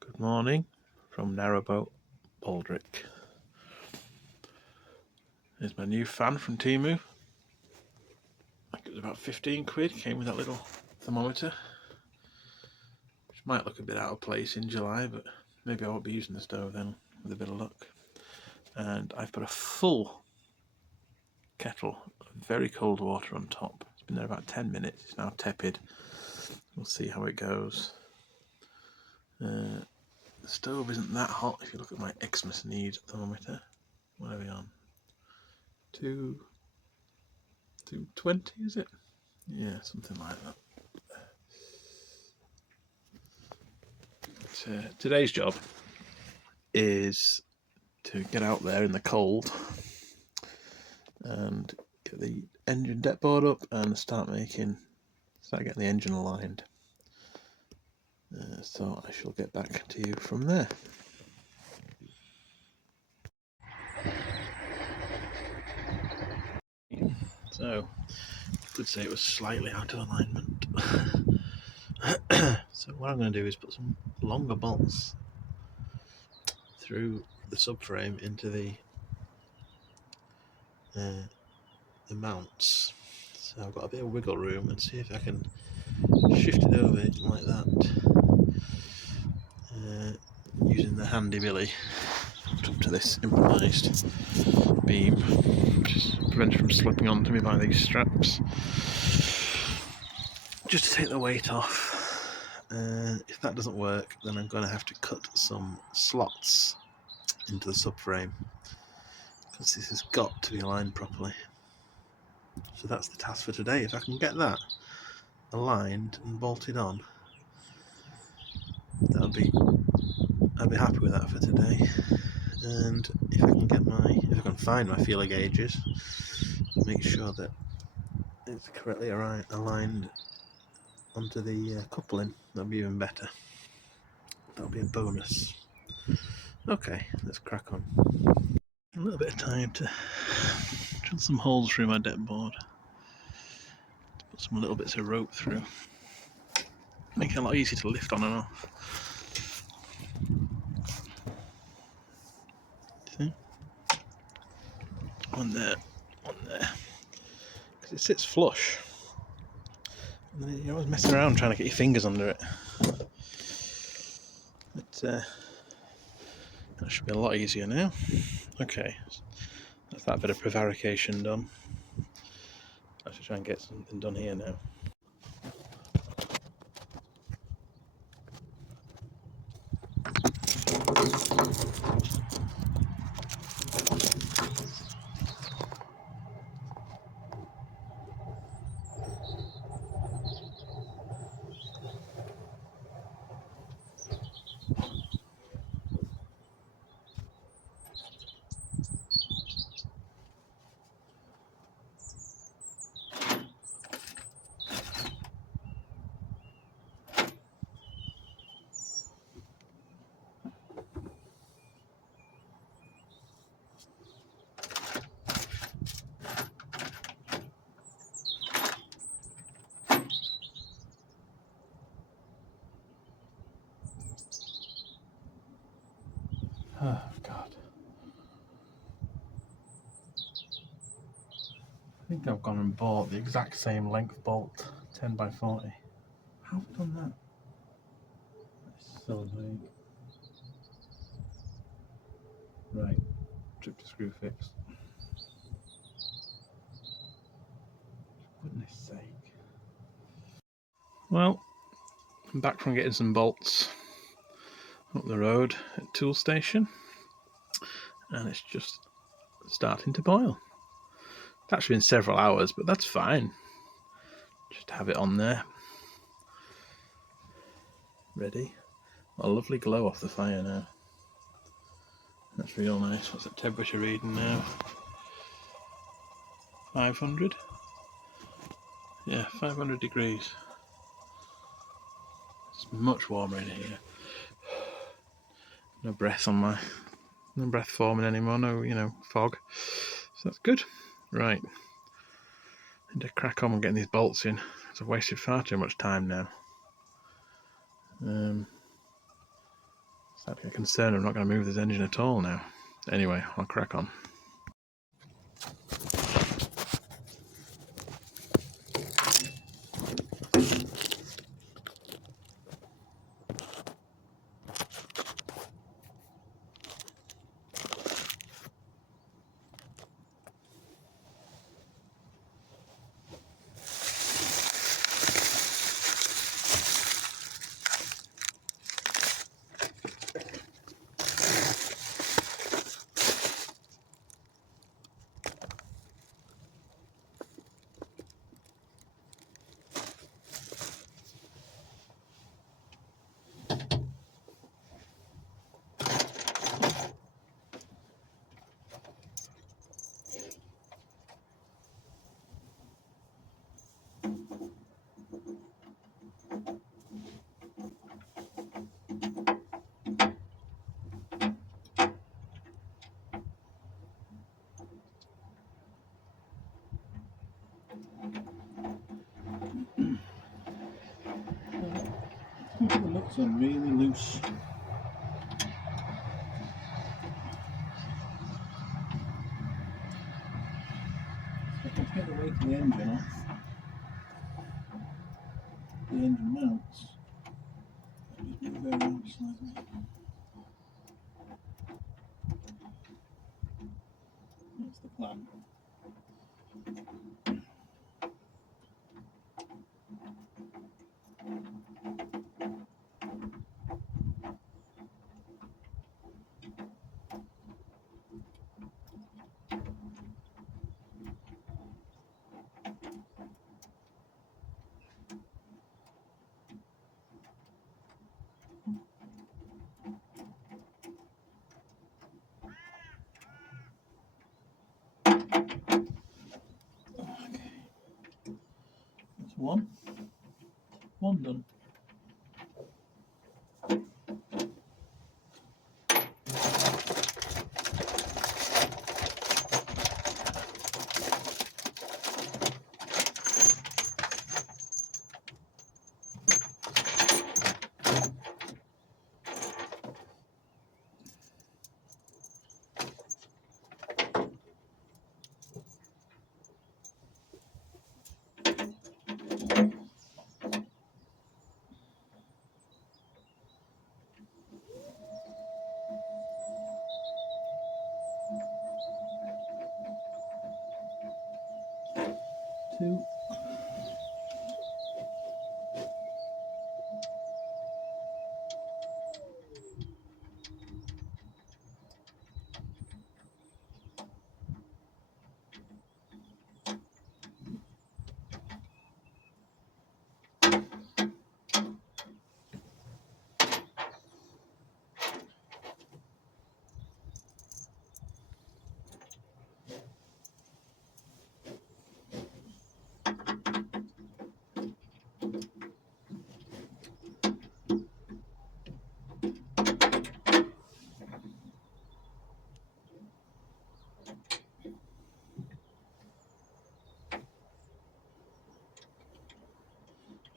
Good morning from Narrowboat, Baldrick. Here's my new fan from Temu. I think it was about 15 quid, came with that little thermometer, which might look a bit out of place in July, but maybe I won't be using the stove then with a bit of luck. And I've put a full kettle of very cold water on top. It's been there about 10 minutes, it's now tepid. We'll see how it goes. The stove isn't that hot if you look at my Xmas need thermometer. What are we on? 220, is it? Yeah, something like that. But, today's job is to get out there in the cold and get the engine deck board up and start getting the engine aligned. So I shall get back to you from there. So, I could say it was slightly out of alignment. So what I'm going to do is put some longer bolts through the subframe into the mounts. So I've got a bit of wiggle room and see if I can shift it over like that using the handy billy up to this improvised beam, which is prevented from slipping onto me by these straps, just to take the weight off. If that doesn't work, then I'm going to have to cut some slots into the subframe because this has got to be aligned properly. So that's the task for today. If I can get that aligned and bolted on, I'd be happy with that for today. And if I can find my feeler gauges, make sure that it's correctly aligned onto the coupling, that'll be even better. That'll be a bonus. Okay, let's crack on. A little bit of time to drill some holes through my deck board. Put some little bits of rope through. Make it a lot easier to lift on and off. See? One there. Because it sits flush. And then you're always messing around trying to get your fingers under it. But that should be a lot easier now. Okay, that's that bit of prevarication done. I should try and get something done here now. Oh God. I think I've gone and bought the exact same length bolt, 10 by 40. How have I done that? That's so annoying. Right, trip to screw fix. For goodness sake. Well, I'm back from getting some bolts up the road at Tool Station, and it's just starting to boil. It's actually been several hours, but that's fine. Just have it on there, ready. A lovely glow off the fire now. That's real nice. What's the temperature reading now? 500? Yeah, 500 degrees. It's much warmer in here. No breath forming anymore, no fog. So that's good. Right. I need to crack on and getting these bolts in. I've wasted far too much time now. I'd get concerned I'm not going to move this engine at all now. Anyway, I'll crack on. The nuts are really loose. I can get the weight of the engine off. The engine mounts. I'll just move it around slightly. That's the plan. That's one done. Two.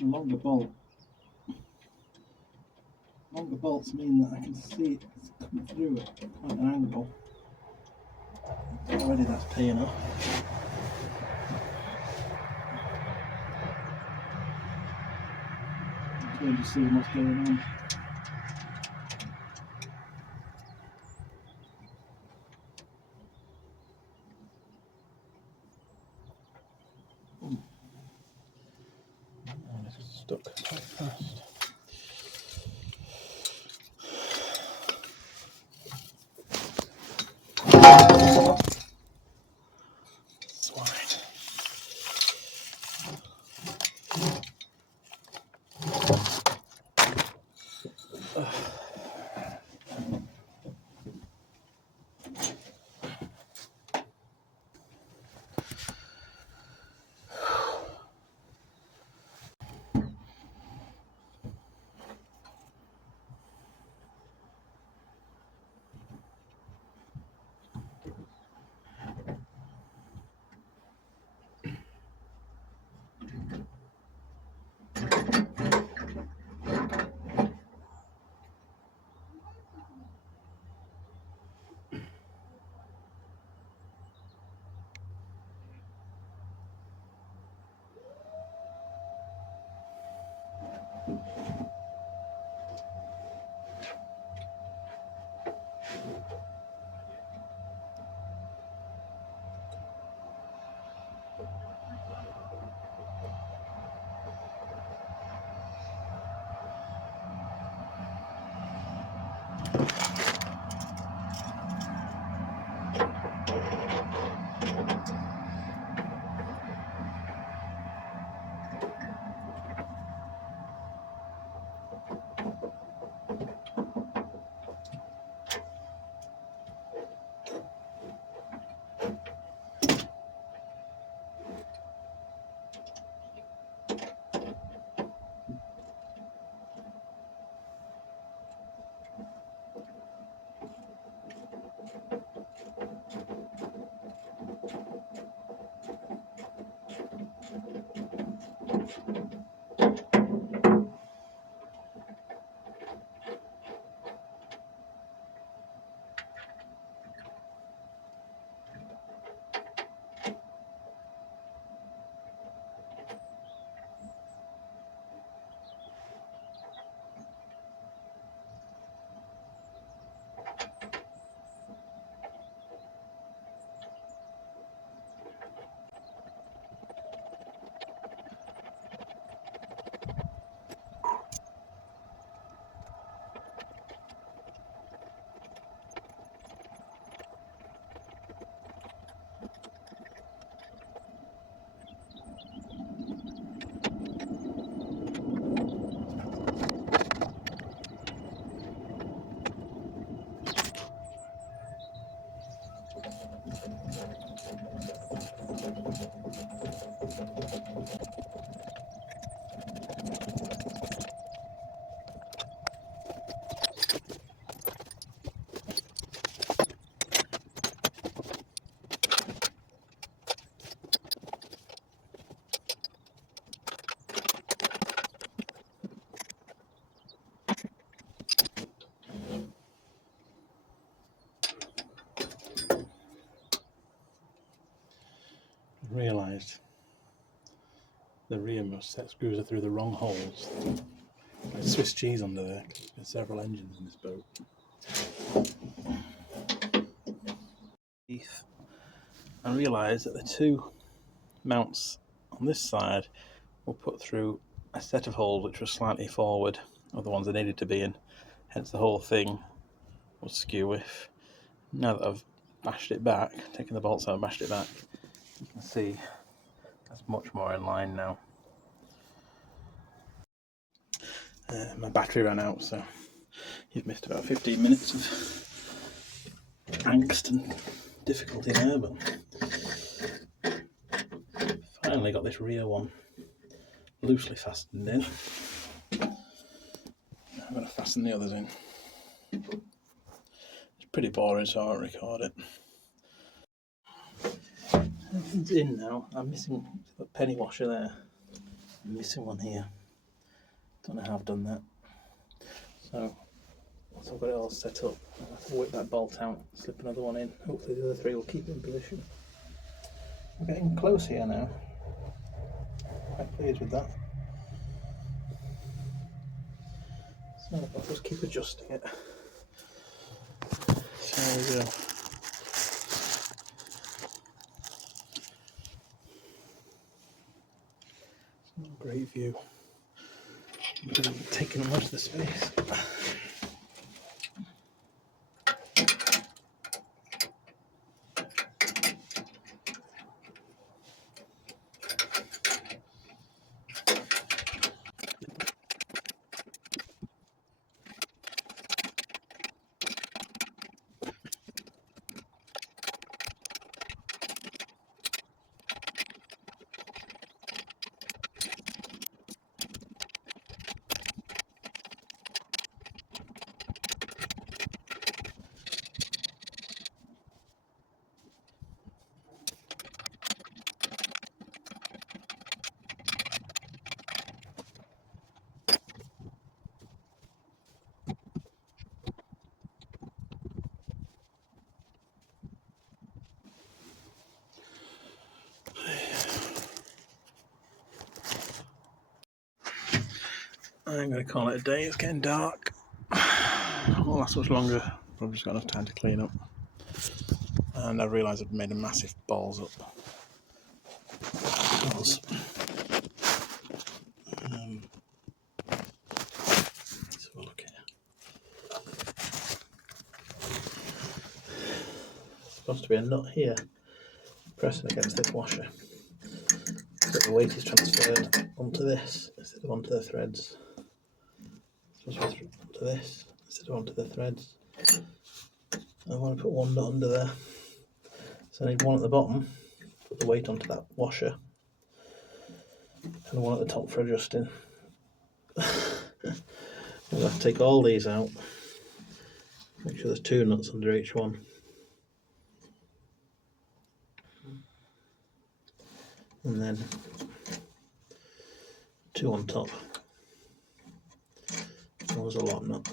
A longer bolt. Longer bolts mean that I can see it coming through at quite an angle. Already that's paying off. So I'm just seeing what's going on. Oh, this is stuck quite fast. Swine. Realised the rear set screws are through the wrong holes. There's Swiss cheese under there. There's several engines in this boat. I realised that the two mounts on this side were put through a set of holes which were slightly forward of the ones they needed to be in, hence the whole thing was skew. If now that I've bashed it back, taken the bolts out and bashed it back, you can see that's much more in line now. My battery ran out, so you've missed about 15 minutes of angst and difficulty there, but finally got this rear one loosely fastened in. I'm going to fasten the others in. It's pretty boring, so I won't record it. Everything's in now. I'm missing the penny washer there. I'm missing one here. Don't know how I've done that. So once I've got it all set up, I'll have to whip that bolt out, slip another one in. Hopefully the other three will keep in position. I'm getting close here now. Quite pleased with that. So I'll just keep adjusting it. So there we go. It's not a great view because it's taking up much of the space. I'm going to call it a day. It's getting dark. It won't last much longer. Probably just got enough time to clean up. And I realised I've made a massive balls up. Let's have a look here. supposed to be a nut here pressing against this washer, so the weight is transferred onto this instead of onto the threads. It's supposed to be onto this instead of onto the threads. I want to put one nut under there, so I need one at the bottom, put the weight onto that washer, and one at the top for adjusting. We'll have to take all these out, make sure there's 2 nuts under each one. And then 2 on top. That was a lot nut.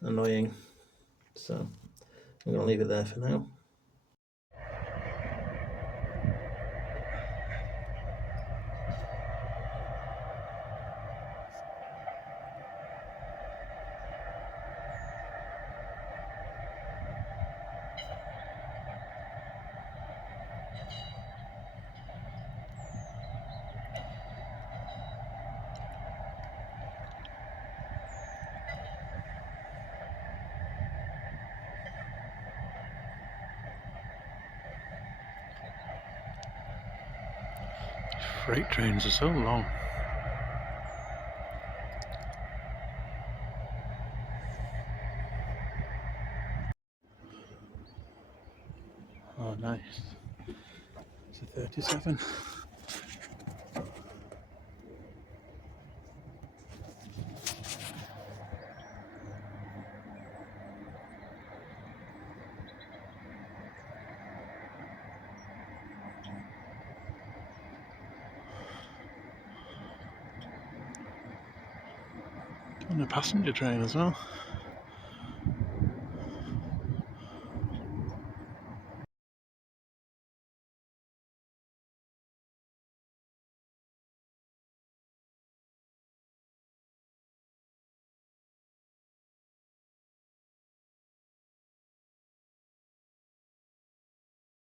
Annoying. So I'm going to leave it there for now. Freight trains are so long. Oh, nice. It's a 37. And a passenger train as well.